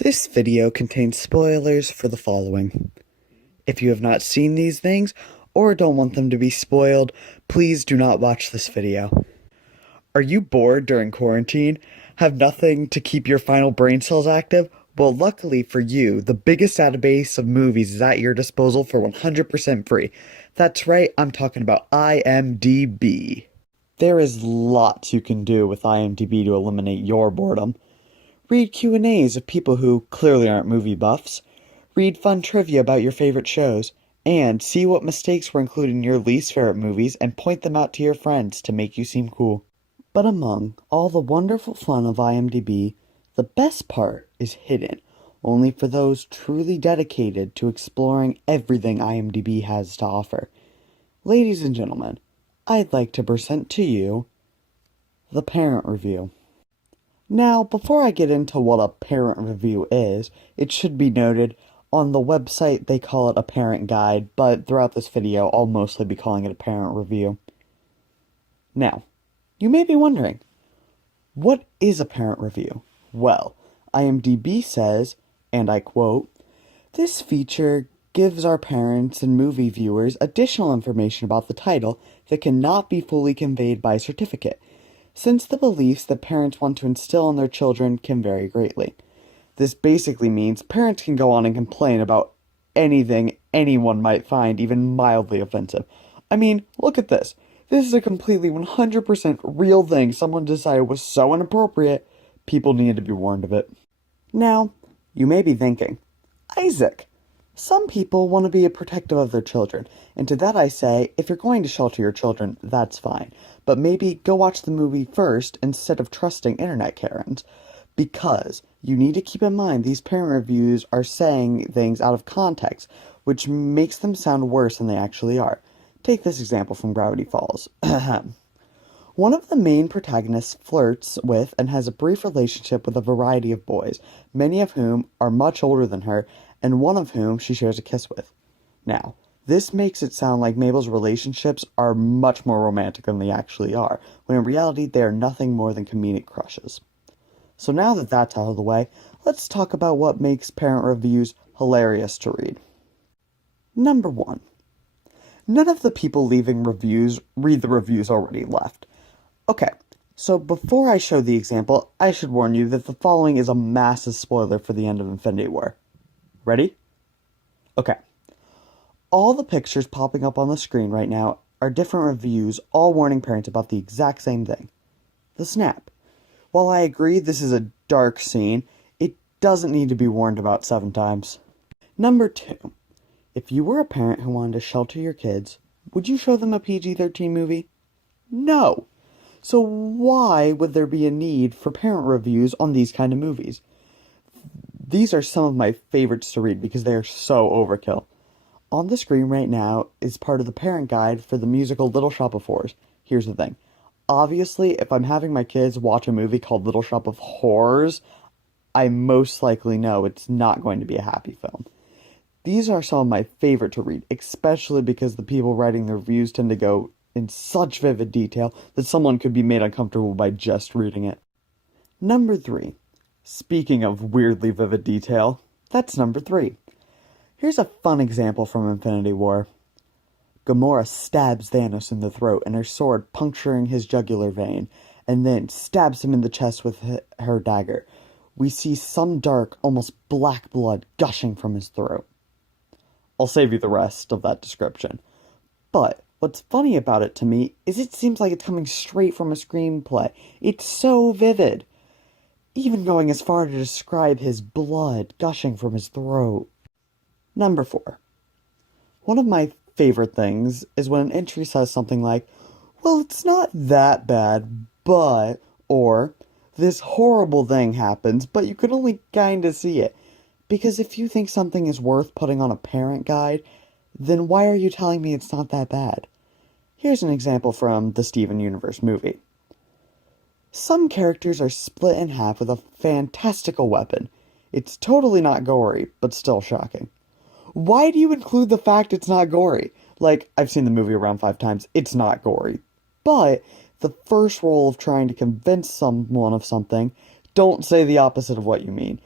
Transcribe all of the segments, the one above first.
This video contains spoilers for the following. If you have not seen these things, or don't want them to be spoiled, please do not watch this video. Are you bored during quarantine? Have nothing to keep your final brain cells active? Well, luckily for you, the biggest database of movies is at your disposal for 100% free. That's right, I'm talking about IMDB. There is lots you can do with IMDB to eliminate your boredom. Read Q&As of people who clearly aren't movie buffs. Read fun trivia about your favorite shows. And see what mistakes were included in your least favorite movies and point them out to your friends to make you seem cool. But among all the wonderful fun of IMDb, the best part is hidden, only for those truly dedicated to exploring everything IMDb has to offer. Ladies and gentlemen, I'd like to present to you the Parent Review. Now, before I get into what a parent review is, it should be noted, on the website they call it a parent guide, but throughout this video I'll mostly be calling it a parent review. Now, you may be wondering, what is a parent review? Well, IMDb says, and I quote, "This feature gives our parents and movie viewers additional information about the title that cannot be fully conveyed by certificate, since the beliefs that parents want to instill in their children can vary greatly." This basically means parents can go on and complain about anything anyone might find even mildly offensive. I mean, look at this. This is a completely 100% real thing someone decided was so inappropriate, people needed to be warned of it. Now, you may be thinking, Isaac, some people want to be protective of their children, and to that I say, if you're going to shelter your children, that's fine. But maybe go watch the movie first instead of trusting internet Karens. Because you need to keep in mind these parent reviews are saying things out of context, which makes them sound worse than they actually are. Take this example from Gravity Falls. One of the main protagonists flirts with and has a brief relationship with a variety of boys, many of whom are much older than her, and one of whom she shares a kiss with. Now, this makes it sound like Mabel's relationships are much more romantic than they actually are, when in reality they are nothing more than comedic crushes. So now that that's out of the way, let's talk about what makes parent reviews hilarious to read. Number 1. None of the people leaving reviews read the reviews already left. Okay, so before I show the example, I should warn you that the following is a massive spoiler for the end of Infinity War. Ready? Okay. All the pictures popping up on the screen right now are different reviews, all warning parents about the exact same thing. The snap. While I agree this is a dark scene, it doesn't need to be warned about 7 times. Number 2. If you were a parent who wanted to shelter your kids, would you show them a PG-13 movie? No. So why would there be a need for parent reviews on these kind of movies? These are some of my favorites to read because they are so overkill. On the screen right now is part of the parent guide for the musical Little Shop of Horrors. Here's the thing. Obviously, if I'm having my kids watch a movie called Little Shop of Horrors, I most likely know it's not going to be a happy film. These are some of my favorite to read, especially because the people writing the reviews tend to go in such vivid detail that someone could be made uncomfortable by just reading it. Number 3. Speaking of weirdly vivid detail, that's number 3. Here's a fun example from Infinity War. Gamora stabs Thanos in the throat and her sword puncturing his jugular vein, and then stabs him in the chest with her dagger. We see some dark, almost black blood gushing from his throat. I'll save you the rest of that description. But what's funny about it to me is it seems like it's coming straight from a screenplay. It's so vivid. Even going as far to describe his blood gushing from his throat. Number 4. One of my favorite things is when an entry says something like, well, it's not that bad, but, or, this horrible thing happens, but you can only kinda see it. Because if you think something is worth putting on a parent guide, then why are you telling me it's not that bad? Here's an example from the Steven Universe movie. Some characters are split in half with a fantastical weapon. It's totally not gory, but still shocking. Why do you include the fact it's not gory? Like, I've seen the movie around 5 times, it's not gory. But the first rule of trying to convince someone of something, don't say the opposite of what you mean.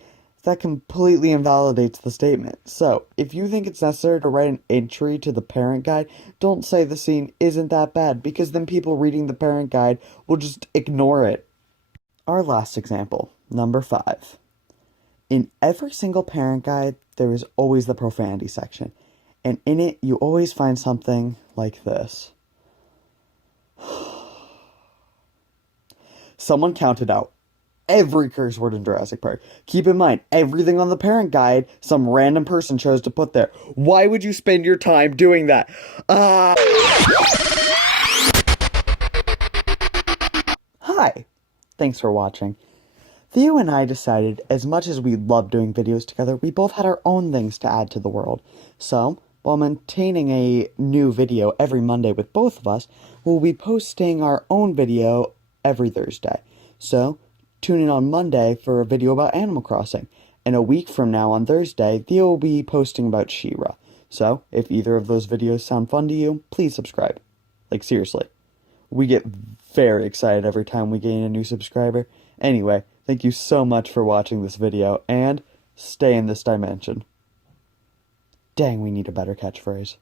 that completely invalidates the statement. So, if you think it's necessary to write an entry to the parent guide, don't say the scene isn't that bad, because then people reading the parent guide will just ignore it. Our last example, number 5. In every single parent guide, there is always the profanity section, and in it, you always find something like this. Someone counted out every curse word in Jurassic Park. Keep in mind, everything on the parent guide, some random person chose to put there. Why would you spend your time doing that? Hi. Thanks for watching. Theo and I decided, as much as we love doing videos together, we both had our own things to add to the world. So, while maintaining a new video every Monday with both of us, we'll be posting our own video every Thursday. So, tune in on Monday for a video about Animal Crossing. And a week from now on Thursday, Theo will be posting about She-Ra. So, if either of those videos sound fun to you, please subscribe. Like, seriously. We get very excited every time we gain a new subscriber. Anyway, thank you so much for watching this video, and stay in this dimension. Dang, we need a better catchphrase.